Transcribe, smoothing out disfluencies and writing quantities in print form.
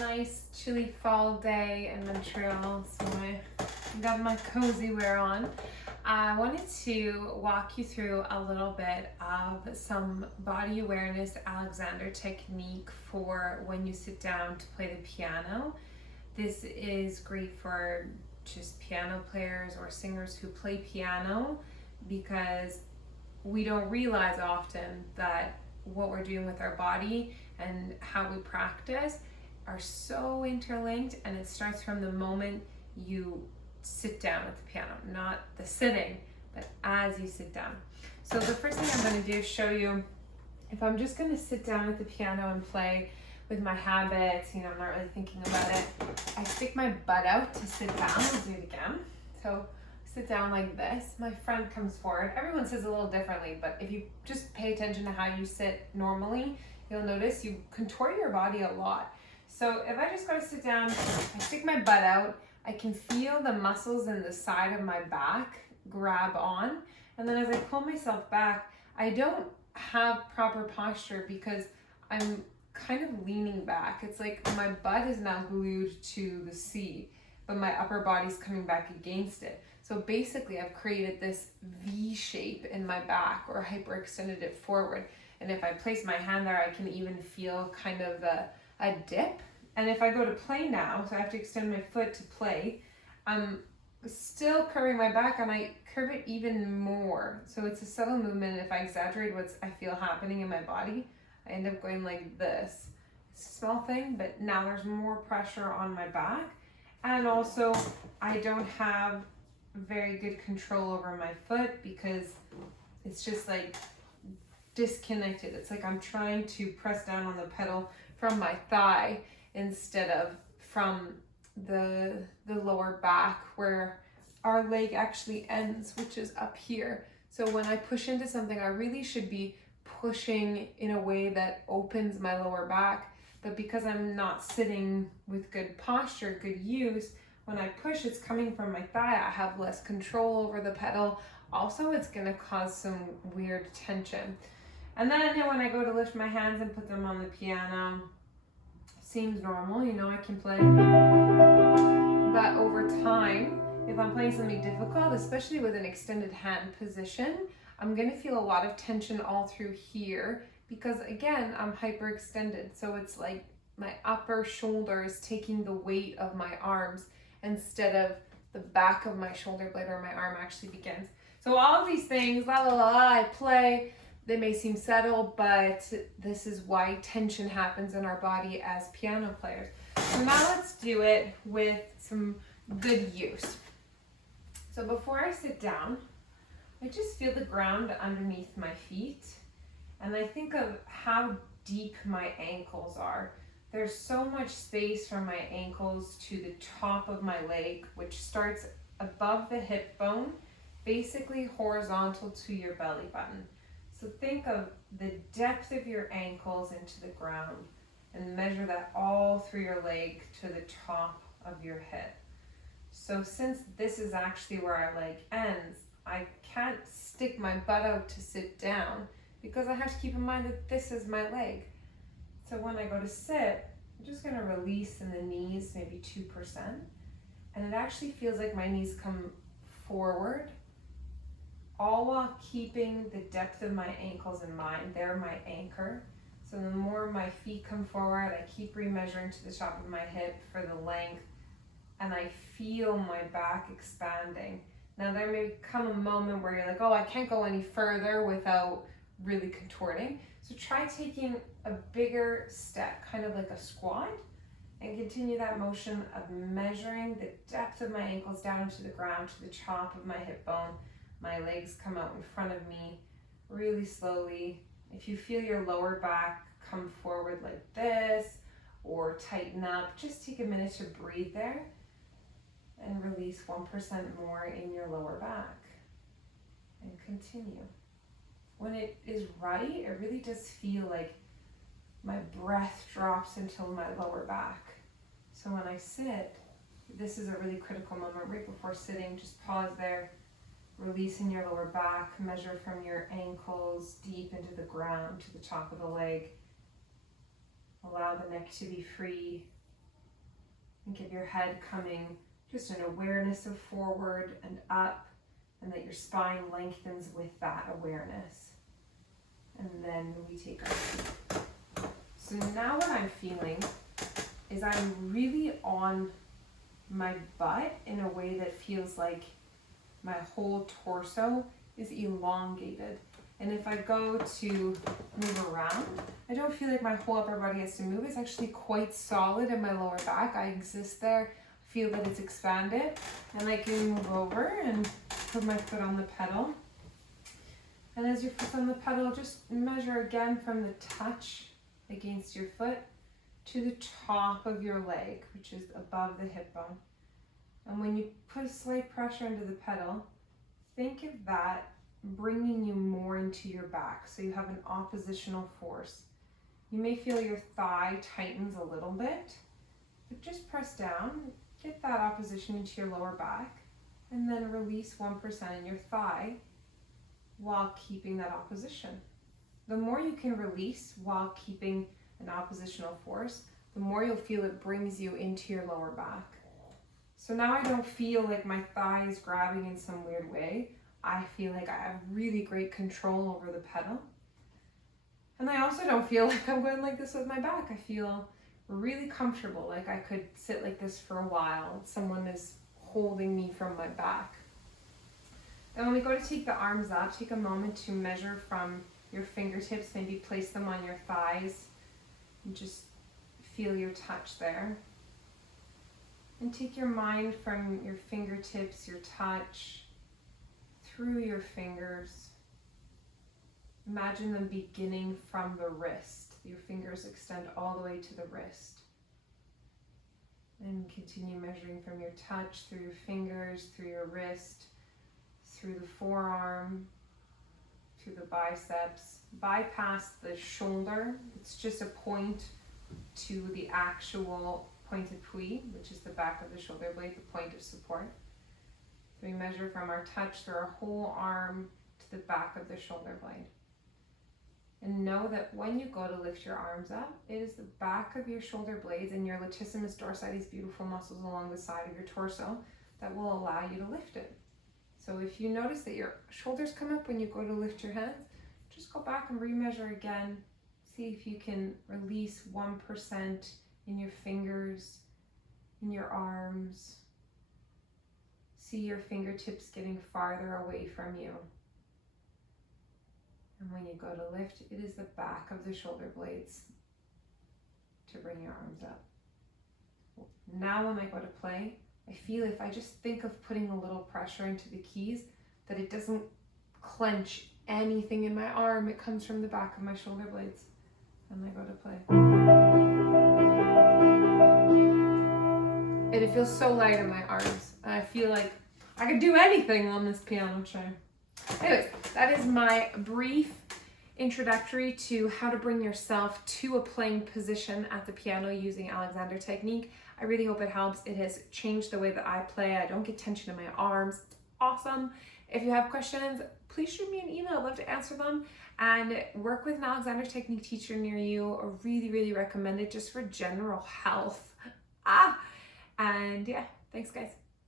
nice chilly fall day in Montreal, so I got my cozy wear on. I wanted to walk you through a little bit of some body awareness Alexander technique for when you sit down to play the piano. This is great for just piano players or singers who play piano because we don't realize often that what we're doing with our body and how we practice are so interlinked, and it starts from the moment you sit down at the piano, not the sitting, but as you sit down. So the first thing I'm going to do is show you, if I'm just going to sit down at the piano and play with my habits, I'm not really thinking about it, I stick my butt out to sit down. I'll do it again. So sit down like this, my friend comes forward. Everyone sits a little differently, but if you just pay attention to how you sit normally, you'll notice you contort your body a lot. So if I just go to sit down, I stick my butt out, I can feel the muscles in the side of my back grab on, and then as I pull myself back, I don't have proper posture because I'm kind of leaning back. It's like my butt is now glued to the seat, but my upper body's coming back against it. So basically I've created this V shape in my back, or hyperextended it forward. And if I place my hand there, I can even feel kind of a dip. And if I go to play now, so I have to extend my foot to play, I'm still curving my back, and I curve it even more. So it's a subtle movement. If I exaggerate what I feel happening in my body, I end up going like this. It's a small thing, but now there's more pressure on my back. And also I don't have very good control over my foot because it's just like disconnected. It's like I'm trying to press down on the pedal from my thigh instead of from the lower back where our leg actually ends, which is up here. So when I push into something, I really should be pushing in a way that opens my lower back, but because I'm not sitting with good posture, good use, when I push, it's coming from my thigh. I have less control over the pedal. Also, it's gonna cause some weird tension. And then when I go to lift my hands and put them on the piano, seems normal, I can play. But over time, if I'm playing something difficult, especially with an extended hand position, I'm gonna feel a lot of tension all through here because again, I'm hyperextended. So it's like my upper shoulder is taking the weight of my arms instead of the back of my shoulder blade where my arm actually begins. So all of these things, I play, they may seem subtle, but this is why tension happens in our body as piano players. So now let's do it with some good use. So before I sit down, I just feel the ground underneath my feet, and I think of how deep my ankles are. There's so much space from my ankles to the top of my leg, which starts above the hip bone, basically horizontal to your belly button. So think of the depth of your ankles into the ground and measure that all through your leg to the top of your hip. So since this is actually where our leg ends, I can't stick my butt out to sit down because I have to keep in mind that this is my leg. So when I go to sit, I'm just gonna release in the knees, maybe 2%. And it actually feels like my knees come forward, all while keeping the depth of my ankles in mind. They're my anchor. So the more my feet come forward, I keep remeasuring to the top of my hip for the length, and I feel my back expanding. Now there may come a moment where you're like, oh, I can't go any further without really contorting. So try taking a bigger step, kind of like a squat, and continue that motion of measuring the depth of my ankles down into the ground to the top of my hip bone. My legs come out in front of me really slowly. If you feel your lower back come forward like this or tighten up, just take a minute to breathe there and release 1% more in your lower back and continue. When it is right, it really does feel like my breath drops into my lower back. So when I sit, this is a really critical moment right before sitting. Just pause there, releasing your lower back, measure from your ankles deep into the ground to the top of the leg. Allow the neck to be free Think of your head coming, just an awareness of forward and up, and that your spine lengthens with that awareness. And then we take our feet. So now what I'm feeling is I'm really on my butt in a way that feels like my whole torso is elongated. And if I go to move around, I don't feel like my whole upper body has to move. It's actually quite solid in my lower back. I exist there, feel that it's expanded, and I can move over and put my foot on the pedal. And as your foot's on the pedal, just measure again from the touch against your foot to the top of your leg, which is above the hip bone. And when you put a slight pressure into the pedal, think of that bringing you more into your back, so you have an oppositional force. You may feel your thigh tightens a little bit, but just press down, get that opposition into your lower back, and then release 1% in your thigh while keeping that opposition. The more you can release while keeping an oppositional force, the more you'll feel it brings you into your lower back. So now I don't feel like my thigh is grabbing in some weird way. I feel like I have really great control over the pedal. And I also don't feel like I'm going like this with my back. I feel really comfortable, like I could sit like this for a while. Someone is holding me from my back. And when we go to take the arms up, take a moment to measure from your fingertips, maybe place them on your thighs, and just feel your touch there. And take your mind from your fingertips, your touch, through your fingers. Imagine them beginning from the wrist. Your fingers extend all the way to the wrist. And continue measuring from your touch, through your fingers, through your wrist, through the forearm, through the biceps, bypass the shoulder. It's just a point to the actual point d'appui, which is the back of the shoulder blade, the point of support. So we measure from our touch through our whole arm to the back of the shoulder blade. And know that when you go to lift your arms up, it is the back of your shoulder blades and your latissimus dorsi, these beautiful muscles along the side of your torso, that will allow you to lift it. So if you notice that your shoulders come up when you go to lift your hands, just go back and remeasure again. See if you can release 1% in your fingers, in your arms. See your fingertips getting farther away from you. And when you go to lift, it is the back of the shoulder blades to bring your arms up. Now when I go to play, I feel if I just think of putting a little pressure into the keys, that it doesn't clench anything in my arm. It comes from the back of my shoulder blades. And I go to play. And it feels so light in my arms. And I feel like I could do anything on this piano chair. Anyways, that is my brief introductory to how to bring yourself to a playing position at the piano using Alexander technique. I really hope it helps. It has changed the way that I play. I don't get tension in my arms. It's awesome. If you have questions, please shoot me an email. I'd love to answer them. And work with an Alexander technique teacher near you. I really recommend it just for general health. And yeah, thanks guys.